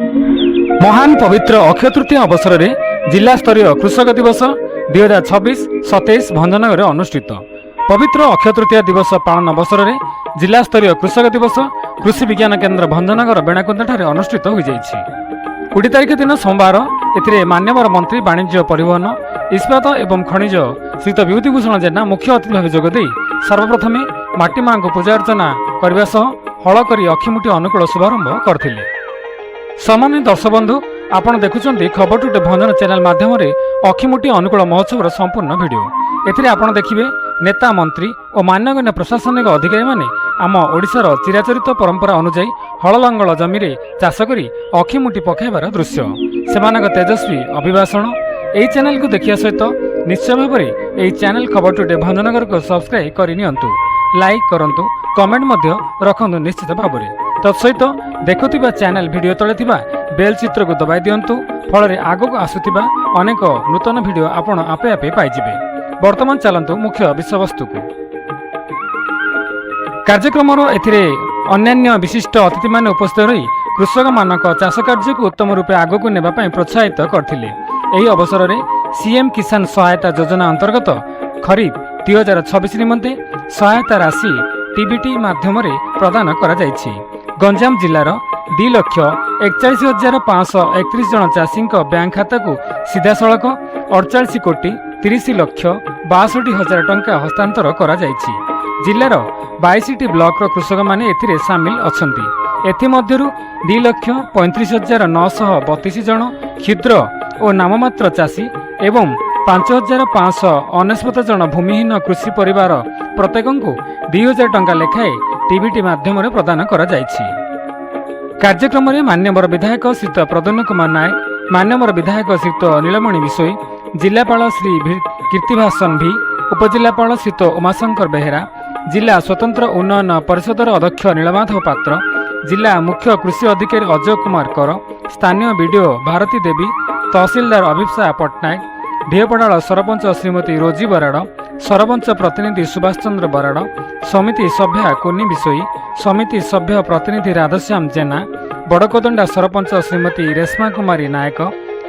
महान पवित्र अक्षय तृतीया अवसर में जिला स्तरीय कृषक दिवस 2026-27 भंजनगर अनुष्ठित। पवित्र अक्षय तृतीया दिवस पालन अवसर में जिला स्तरीय कृषक दिवस कृषि विज्ञान केन्द्र भंजनगर बेणाकुंदा अनुष्ठित हो जाइछि। 20 तारिख दिन सोमवार एथिरे मान्यवर मंत्री वाणिज्य परिवहन इस्पात एवं खनिज श्रीयुत विभूतिभूषण जेना मुख्य अतिथि भाव जोगदे सर्वप्रथम माटी माँ को पूजा अर्चना करने सह हल कर अखिमुठी अनुकूल शुभारंभ करथिले। सम्मानित दर्शक बंधु, आपण देखुछन्ती खबर टुडे भंजन चैनल माध्यम अखिमुठी अनुकूल महोत्सव संपूर्ण वीडियो। एथिरे आपण देखिबे नेता मंत्री और मान्यगण्य प्रशासनिक अधिकारी माने आम ओडिशार चिराचरित परंपरा अनुसार हल लंगल जमी चाष करी अखिमुठी पकाइबार दृश्य सेमानक तेजस्वी अभिभाषण। यही चैनल को देखिया सहित निश्चय भाव में यही चैनल खबर टुडे भंजनगर को सब्सक्राइब करनियंतु, लाइक करंतु, कमेंट मध्य रखंतु निश्चित भाव में। तत्सहित देखुथिबा चैनल वीडियो तले थिबा बेल चित्र को दबाई दियंतु, फल आगक आसुथिबा अनेक नूतन वीडियो आपण आपे आपे पाइजिबे। वर्तमान चलंतु मुख्य विषयवस्तु को। कार्यक्रम एथिरे अन्यान्य विशिष्ट अतिथि माने उपस्थित रही कृषक मानक चाष कार्य को उत्तम रूपे आगक नेबा पई प्रोत्साहित करथिले। एही अवसर में सीएम किसान सहायता योजना अंतर्गत खरीफ 2026 निमंते सहायता राशि टीबीटी माध्यम प्रदान करा जायछि। गंजाम जिलार 2,41,531 जन चाषी बैंक खाता को सीधा सड़क 48 कोटी 30 लक्ष 62,000 टंका हस्तांतर करा जायछि। जिलार 22टी ब्लॉक कृषक माने एथिरे सामिल अछंती। एथिमध्यरु 2,35,932 जन क्षुद्र और नाममात्र चाषी एवं 5,599 जन भूमिहीन कृषि परिवार प्रत्येक को 2,000 टंका लेखाएं टीबीटी माध्यम प्रदान करा जायछि। कार्यक्रम में मान्यवर विधायक श्रीयुत प्रद्युम्न कुमार नायक, मान्यवर विधायक श्रीयुत नीलमणि बिशोई, जिलापाल श्री कीर्तिभाषण भी, उपजिलापाल श्रीयुत उमाशंकर बेहेरा, जिला स्वतंत्र उन्नयन परिषदर अध्यक्ष नीलमाधव पात्र, जिला मुख्य कृषि अधिकारी अजय कुमार कर, स्थानीय बीडीओ भारती देवी, तहसीलदार अभिप्सा पट्टनायक, ढेपड़ाड़ सरपंच श्रीमती रोजी बराड़, सरपंच प्रतिनिधि सुभाष चंद्र बराड़, समिति सभ्या कुन्नी बिशोई, समिति सभ्य प्रतिनिधि राधश्याम जेना, बड़कोदंडा सरपंच श्रीमती रेश्मा कुमारी नायक,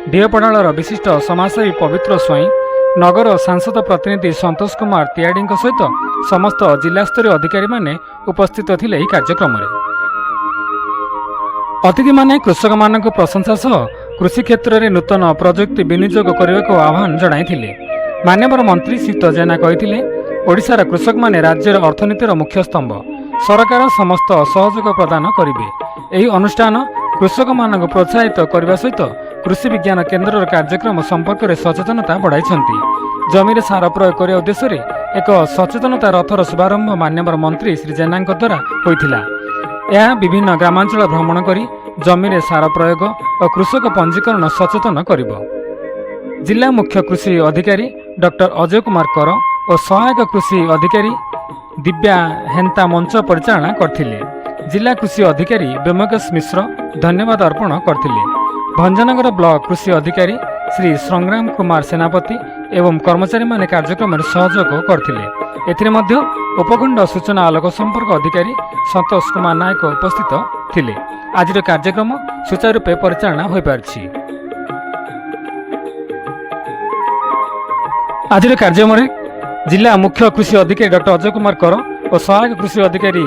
ढेपड़ाड़ विशिष्ट समाजसेवी पवित्र स्वाई, नगर सांसद प्रतिनिधि संतोष कुमार तियाड़ी सहित समस्त जिलास्तरीय अधिकारी माने उपस्थित थिले। एही कार्यक्रम में अतिथि माने कृषक मानक प्रशंसा सह कृषि क्षेत्र में नूतन प्रजुक्ति विनियोग करने को आह्वान जणाइथिले। मान्यवर मंत्री श्रीयुत जेना कहिथिले, ओडिशार कृषक माने राज्यर अर्थनीतिर मुख्य स्तंभ, सरकार समस्त सहयोग प्रदान करिवे। एही अनुष्ठान कृषक मानक प्रोत्साहित करने सहित कृषि विज्ञान केन्द्र कार्यक्रम संपर्क में सचेतनता बढ़ाई। जमी सार प्रयोग करने उद्देश्य एक सचेतनता रथर शुभारंभ मान्यवर मंत्री श्री जेना द्वारा होइथिला। यह विभिन्न ग्रामांचल भ्रमण करी जमी सार प्रयोग और कृषक पंजीकरण सचेतन करिब। जिला मुख्य कृषि अधिकारी डॉक्टर अजय कुमार कर और सहायक कृषि अधिकारी दिव्या हेन्ता मंच परिचालना करथिले। जिला कृषि अधिकारी व्योमकेश मिश्र धन्यवाद अर्पण करथिले। भंजनगर ब्लॉक कृषि अधिकारी श्री संग्राम कुमार सेनापति एवं कर्मचारी माने कार्यक्रम में सहयोग करथिले। एथिरे मध्य उपखंड सूचना आलोक संपर्क अधिकारी संतोष कुमार नायक उपस्थित थिले। आज कार्यक्रम सुचारू रूपे परिचालना हो पारछि। आज कार्यक्रम में जिला मुख्य कृषि अधिकारी डॉक्टर अजय कुमार कर और सहायक कृषि अधिकारी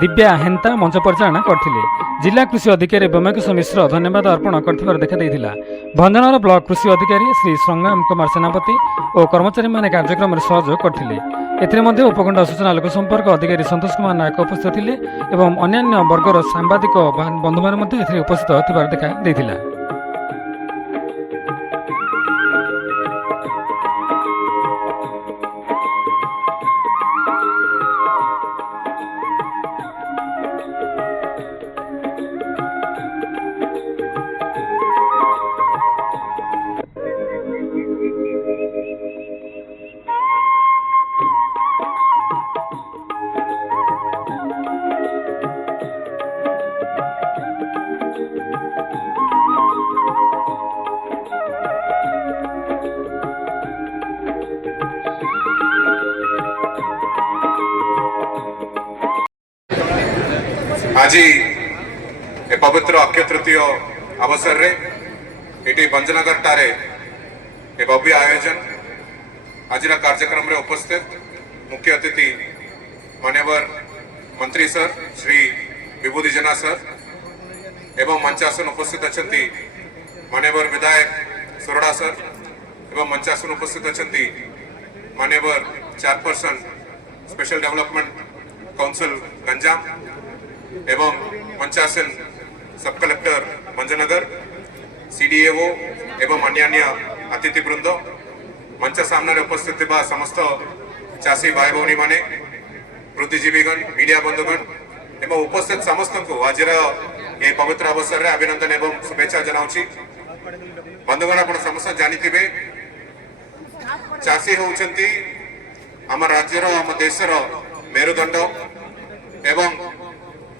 दिव्या हेन्ता मंच परिचालना करथिले। जिला कृषि अधिकारी व्योमकेश मिश्र धन्यवाद अर्पण करथिबार देखा देइथिला। भंजनगर ब्लॉक कृषि अधिकारी श्री संग्राम कुमार सेनापति और कर्मचारी माने कार्यक्रम में सहयोग करथिले। एथिरे मध्य उपखंड सूचना लोक संपर्क अधिकारी संतोष कुमार नायक उपस्थित थिले एवं अन्यान्य वर्गर सांबादिक बंधु मान मध्य एथिरे उपस्थित थिबार देखा देइथिला। आज ए पवित्र अक्षय तृतीय अवसर रे ये भंजनगर टारे एक भव्य आयोजन आज कार्यक्रम रे उपस्थित मुख्य अतिथि मान्यवर मंत्री सर श्री विभूति जेना सर एवं मंचासन उपस्थित अच्छा मान्यवर विधायक सोरड़ा सर एवं मंचासन उपस्थित अच्छा मान्यवर chairperson special development council Ganjam एवं मंचासन सब कलेक्टर भंजनगर सीडीएओ एवं अन्य अतिथि वृंद मंच सामने उपस्थित थिबा समस्त चाषी भाई भौणी माने बुद्धिजीवीगण मीडिया बंधुगण एवं उपस्थित समस्त को आज ये पवित्र अवसर रे अभिनंदन एवं शुभेच्छा जनाऊँ बंधुगण आप समस्त जानिथिबे चाषी होउछंती आम राज्यर आम देशर मेरुदंड एवं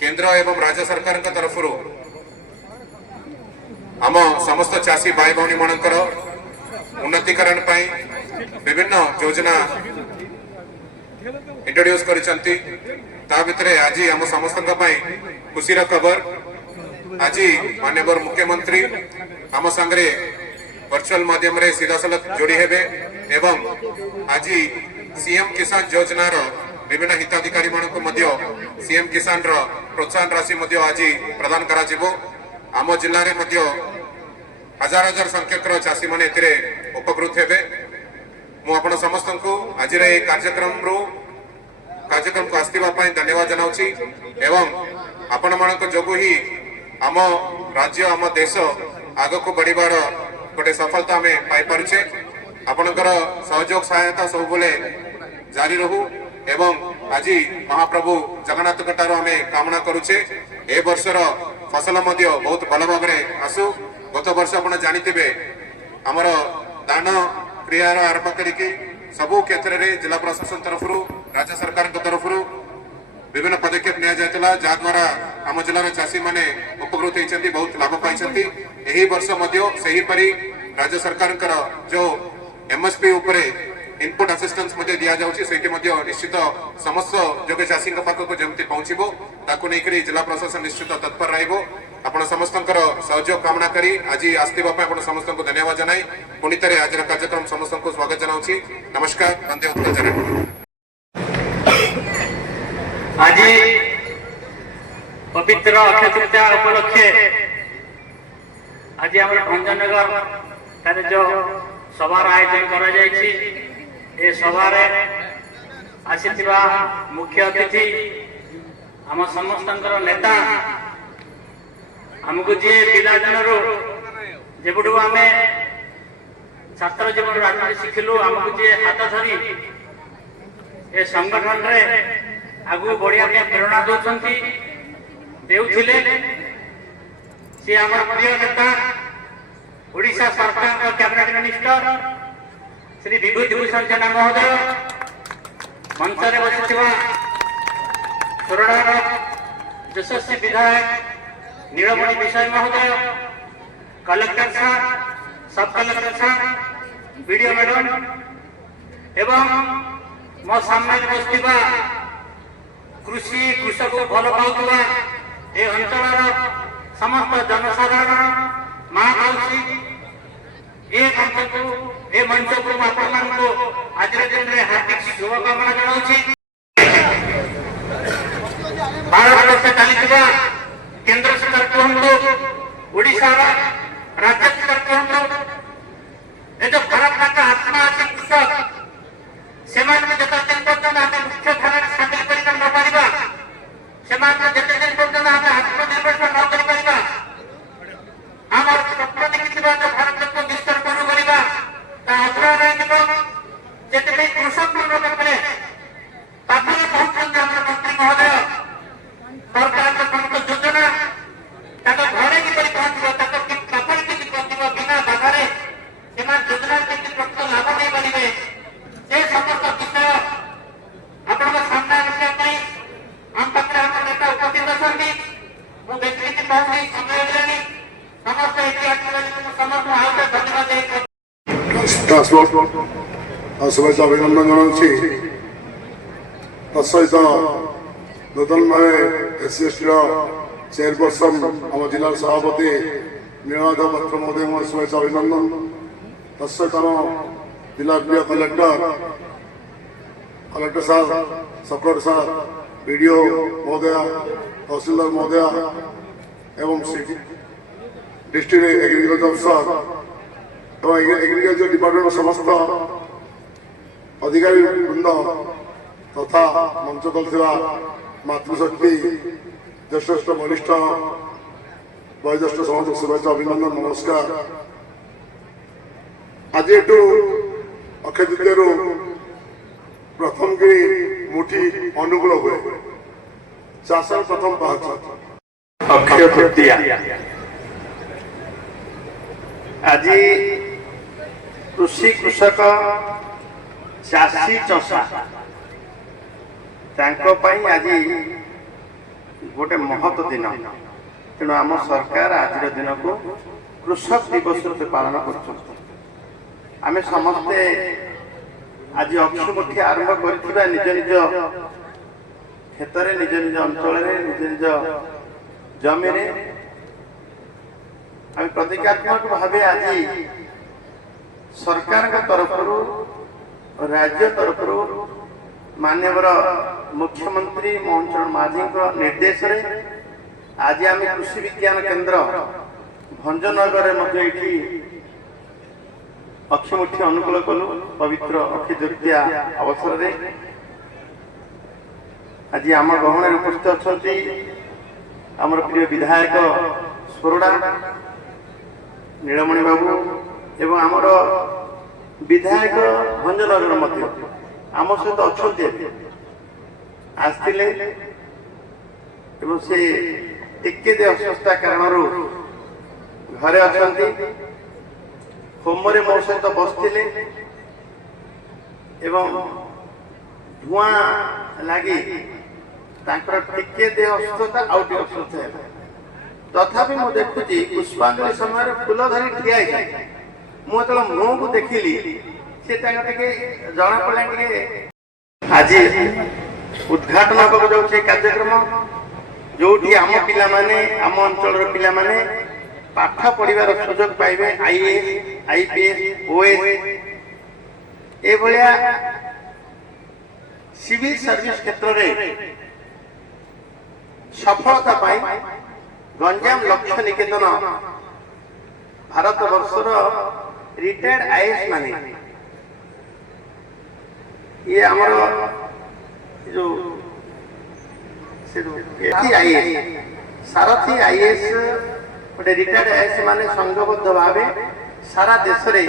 केंद्र एवं राज्य सरकार तरफ आम समस्त चाषी भाई भौणी मानकर उन्नतिकरण पाई विभिन्न योजना इंट्रोड्यूस करिसंती ता भितरे आज आम समस्त खुशी खबर आज माननीय मुख्यमंत्री आम संगे वर्चुअल माध्यम रे सीधा सलख जोड़ी हेबे एवं आज सीएम किसान योजना विभिन्न हिताधिकारी मानक मध्य सीएम किसान प्रोत्साहन राशि मध्य आज प्रदान करा जिवो आम जिल्ला रे मध्य हजार हजार संख्यक चाषी माने एतिरे उपकृत हेबे मु आपण समस्त को आज रे कार्यक्रम को आस्तिबा पई धन्यवाद जनाउची एवं आपण मानक जोगु ही आम राज्य आम देश आग को बढ़िबार गोटे सफलता आम पाई पारुछे आपणकर सहयोग सहायता सब बेले जारी रहू एवं आज महाप्रभु जगन्नाथ ठारू आम कामना करुचे ए वर्षर फसल मध्य बहुत भल भाव आसू गत वर्ष आप जानिथिबे आमर दान क्रियार आरंभ करिके सबु क्षेत्र में जिला प्रशासन तरफ राज्य सरकार तरफ विभिन्न पदक्षेप निया जहाद्वारा आम जिलार चाषी माने उपकृत होती बहुत लाभ पाई यही वर्ष सेहीपरि राज्य सरकार जो एमएसपी उपरे इनपुट असिस्टेंस दिया जाऊँगी निश्चित समस्त जोगे चाषी पाखक जमी पहुँचो ताकू नहीं जिला प्रशासन निश्चित तत्पर रहिबो आपण समस्त सहयोग कामना करी आज आसवा आप समस्त को धन्यवाद जनाई पुणी थे आज कार्यक्रम समस्त को स्वागत जनाऊँ नमस्कार वंदे उत्कल आज पवित्र अक्षय तृतीया उपलक्षे आज आम भंजनगर जो सभार आयोजन कर सभार आसीथिबा मुख्य अतिथि आम समस्त नेता आमको जी पिला दिन जेबुठू आम छात्र जीवन राजनीति शिखिलु आमको जी हाथ धरी ए संगठन रे आगु बढ़िया प्रेरणा दौरान देउथिले से आम प्रिय नेता ओडिशा सरकार कैबिनेट मिनिस्टर श्री विभूति भूषण जेना महोदय मंचरे बसिथिबा सोरडार यशस्वी विधायक नीलमणि विषय महोदय कलेक्टर साहब सब कलेक्टर साहब वीडियो मैडम एवं मो सामने बसथिबा कृषि कृषक भल पाउथुबा ए अंचल समस्त जनसाधारण माँ मौसी ए मंच को आपण आज दिन में हार्दिक शुभकामना जनाऊँ भारत वर्ष चली केंद्र सरकार कहतु ओडिशा राज्य सरकार कहतु ये जो भारत का आत्मा अच्छे कृषक से जिते दिन पर्यटन आम मुख्य धारा सामिल कर पारा से जिते दिन पर्यटन आम आत्मनिर्भर न कर आम स्वप्न देखी जो भारत को विस्तार करवा अधूरा रही कृषक मान पाखे पहुंचते मंत्री महोदय सरकार समस्त योजना घरे किपर पहुंचो पाखर कि पहुंचो बिना बाधारे से योजना प्रकृत लाभ नहीं पारे से समस्त विषय आपण सामने रखा आम पाखे आम नेता उपस्थित अच्छा मुझे बेसी कहूँ समय देनी समस्त समस्त आगे धन्यवाद शुभेच्छा अभिनंदन जनाऊँ तत्सहित नूतन भाव एससी एसटी चेयरपर्सन आम जिलार सभापति नीलमाधव पात्र महोदय शुभेच्छा अभिनंदन तत्सहित जिला प्रिय कलेक्टर साहब सब कलेक्टर साहब बीडीओ महोदय तहसीलदार महोदय एवं डिस्ट्रिक्ट एग्रीकल्चर अफिसर और एग्रीकल्चर डिपार्टमेंट समस्त अधिकारी वृंद तथा मंच तल मातृशक्ति ज्येष्ठ वरिष्ठ वयोज्येष्ठ समस्त शुभेच्छा अभिनंदन नमस्कार। आज एटू अक्षय तृतीय प्रथम गिरी मुठी अनुकूल हुए चाषर प्रथम पाँच अक्षय तृतीया आज कृषि कृषक चाषी चषा आज गोटे महत्व दिन तेणु आम सरकार आज दिन को कृषक दिवस रूपे पालन कर समस्ते आज अक्षमुठी आरंभ कर निज निज क्षेत्र निज निज अंचल निज निज जमी आम प्रतीकात्मक भाव आज सरकार तरफ राज्य तरफ माननीय मुख्यमंत्री मोहन चरण माझी निर्देश आज आम कृषि विज्ञान केन्द्र भंजनगर अक्षमुठी अनुकूल कलु पवित्र अक्षय तृतीया अवसर में आज आम गहन उपस्थित अच्छा आमर प्रिय विधायक सोरडा नीलमणि बाबू एवं आमर विधायक भंजनगर मध्य आम सहित अच्छा आसते से टिके दे अस्वस्थता कारण घरे अच्छा होमरे मो सहित बसते धुआं लगी टिके दे अस्वस्थता आउट अस्वस्थ है तथापि मु देखुची पुष्पांजलि समय फूल धरी ठिया मुझे मुह को देखिली से जना पड़ा आज उद्घाटन कर कार्यक्रम जो आम पिला आम अंचल पिला पाठ पढ़ार सुजोग पाइबे आईएएस आईपीएस ओएस ए सिविल सर्विस क्षेत्र में सफलता पाई गंजाम लक्ष्य निकेतन भारत वर्षर रिटायर्ड आईएएस माने ये आमर जो सारथी आईएएस गोटे रिटायर्ड आईएएस माने संघबद्ध भाव सारा देश रे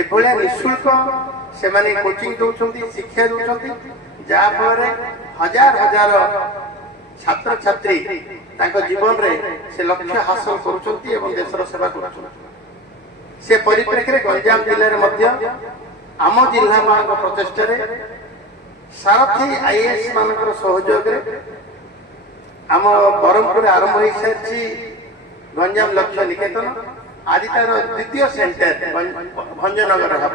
एभलिया निःशुल्क से माने कोचिंग दउछंती शिक्षा दउछंती जा फल हजार हजार छात्र छात्री तांको जीवन रे से लक्ष्य हासिल करूछंती एवं देशर सेवा करूछंती से परिप्रेक्षी गंजाम जिले में आम जिलापाल प्रचेषा सारथी आईएएस मानकर सहयोग आम ब्रह्मपुर आरंभ हो सारी गंजाम लक्ष्य निकेतन आज तार द्वितीय सेंटर भंजनगर हम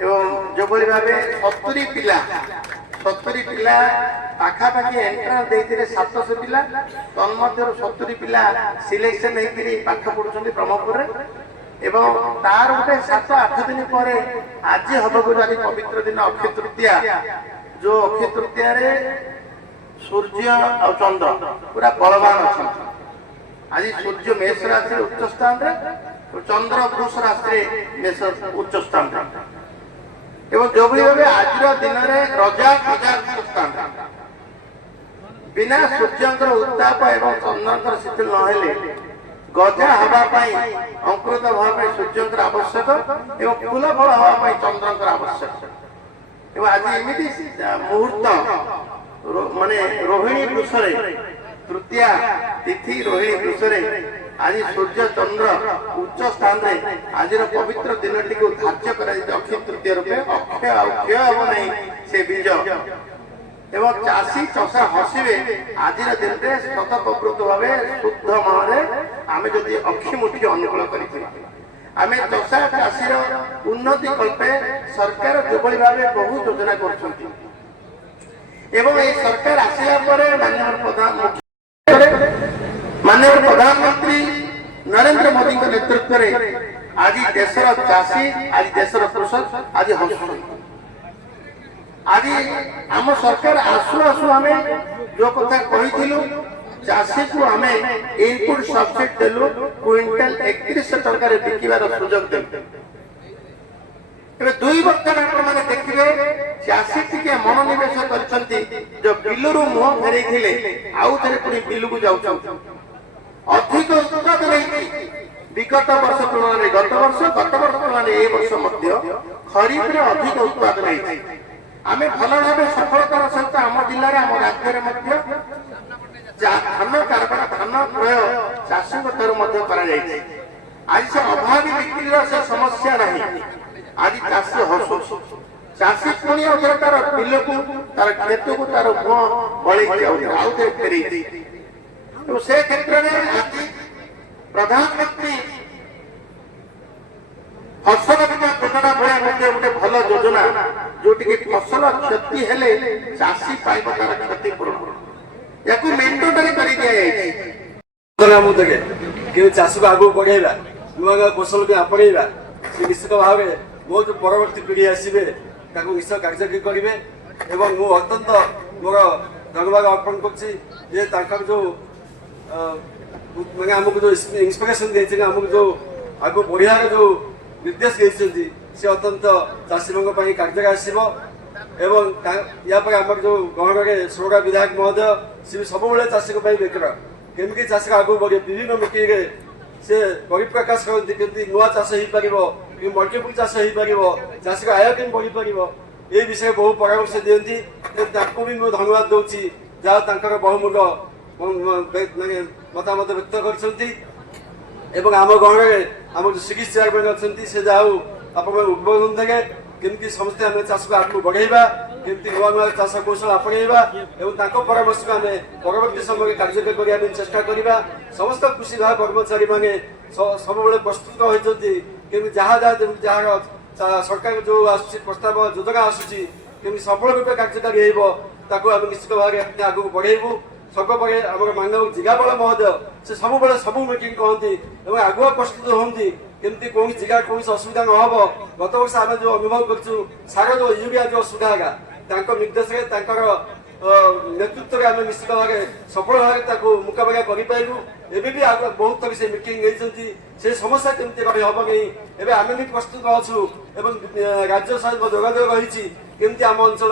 एवं जो भाव 70 पिला पाखापाखि एंट्रांस देते 700 पिला तन्मध्य 70 पिला सिलेक्शन होती पाठ पढ़ुं ब्रह्मपुर एवं तार गोटे 7-8 दिन पर आज हम पवित्र दिन अक्षय तृतीया जो अक्षय तृतीया सूर्य और चंद्र पूरा बलवान अच्छा आज सूर्य मेष राशि उच्च स्थान चंद्र वृष राशि मेष उच्च स्थान एवं जो भाव आज दिन में रजा खजा स्थान बिना सूर्य उत्ताप एवं चंद्र शिथिल नहेले गजा हवाई अंकुरित हवाई सूर्य आवश्यक एवं फूल फल हवाई चंद्र आवश्यक एवं आज एमती मुहूर्त माने रोहिणी वृषरे तृतीया तिथि रोहिणी वृषरे आज सूर्य चंद्र उच्च स्थान रे आज पवित्र दिन टी धार्य कर अक्षय तृतीय रूपे अक्षय क्षय हम नहीं से बीज एवं चाषी चषा हसवे आज दिन में स्वतःप्रवृत्त भाव शुद्ध मन आम जदि अक्षिमुठी अनुकूल कर चषा चाषीर उन्नति कल्पे सरकार जो भाव बहु योजना कर सरकार आसला माननीय प्रधानमंत्री नरेंद्र मोदी नेतृत्व में आज देशर चाषी आज देशर कृषक आज हसुन आज आम सरकार आसु आसु आम जो कथा कही चाषी को आम इनपुट सब्सिडी देलु क्विंटाल 3100 टंका बिकिबार सुजोग देलु। एबे 2 वर्ष आपने देखिए चाषी टिके मनोनिवेश करछंती जो बिलरू मुह फेरई थिले आउ थरे पुनी बिल को जाउछन अधिक उत्पादन रही विगत वर्ष तुलना गत वर्ष तुलना ए वर्ष मध्य खरीफ रे अधिक उत्पादन रही आमे भल भाव सफलतार सहित आम जिले आम राज्य में धान कारखाना धान क्रय चाषी आज से अभावी बिक्री से समस्या नहीं आज चाषी हसु चाषी पुणी तार बिल को तार खेत को तार मुह बड़े फेरी तो से क्षेत्र में आज प्रधानमंत्री फसल बीमा योजना भाया गोटे भल योजना जोटि फसल क्षति हेले चाषी पाइब तार क्षतिपूरण या मेंटेन कर दिया चाष को आगे बढ़ेगा नुआ नुआ कौशल को आपणेगा निश्चित भाव में बहुत परवर्ती पीढ़ी आसवे निश्चय कार्यकारी करेंगे एवं मु अत्यंत मोर धन्यवाद अर्पण कर जो मैंने आमको जो इंस्पिरेशन देते आमको जो आगे बढ़िया जो निर्देश देते सी अत्यंत चाषी कार्य आसव एवं या आम जो गहन में सोड़ा विधायक महोदय सी सब चाषी बेकर केमी चाषी आगे बढ़े विभिन्न मीटिंग से परिप्रकाश करती नुआ चाष हो पार मल्टीपल चाष हो पार चाषी को आय केमी बढ़ी पार ये विषय बहु परामर्श दिखती भी मुझे धन्यवाद दूसरी जहाँ बहुमूल्य मतामत व्यक्त कर आम गहन में आम जो सिक्स चेयरमैन अच्छे से जाऊ आप उद्बोधन देंगे केमती समस्ते आम चाष को आगे बढ़ेगा केमती नुआ नुआ चाष कौशल आपणेगा और परामर्श को आम परवर्ती समय कार्यकारी करने चेष्टा करवा समस्त कृषि विभाग कर्मचारी मैंने सब प्रस्तुत होती जहाँ जहाँ सरकार जो आस प्रस्ताव योजना आसूसी सफल रूप कार्यकारी आम निश्चित भाव में आगे बढ़ेबू सर्वपरि आम मानव जिगापाल महोदय से सब सब मीटिंग कहती आगुआ प्रस्तुत होती केमती कौन जगह कौन असुविधा न हम गत वर्ष आम जो अनुभव कर सार जो यूरिया जो असुविधा है निर्देश नेतृत्व में आम निश्चित भाव सफल भाव मुकाबला करूँ एवं भी बहुत थर से मीटिंग नहीं से समस्या केमती हम नहीं आम भी प्रस्तुत अच्छु राज्य सहित जोगाजोग रही केमती आम अंचल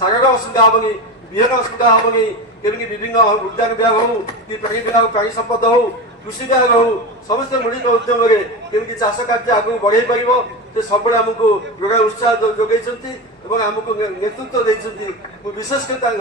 सागर असुविधा हेनी विहन असुविधा हेनी केमी विभिन्न उद्यान विभाग हो कि प्राणी विभाग प्राणी संपद हो कृषि विभाग हो समस्त मिलित उद्यम केमी चाष कार्य आगे बढ़े पार सब आमको जोगा उत्साह जोगे आमको नेतृत्व देते विशेषकर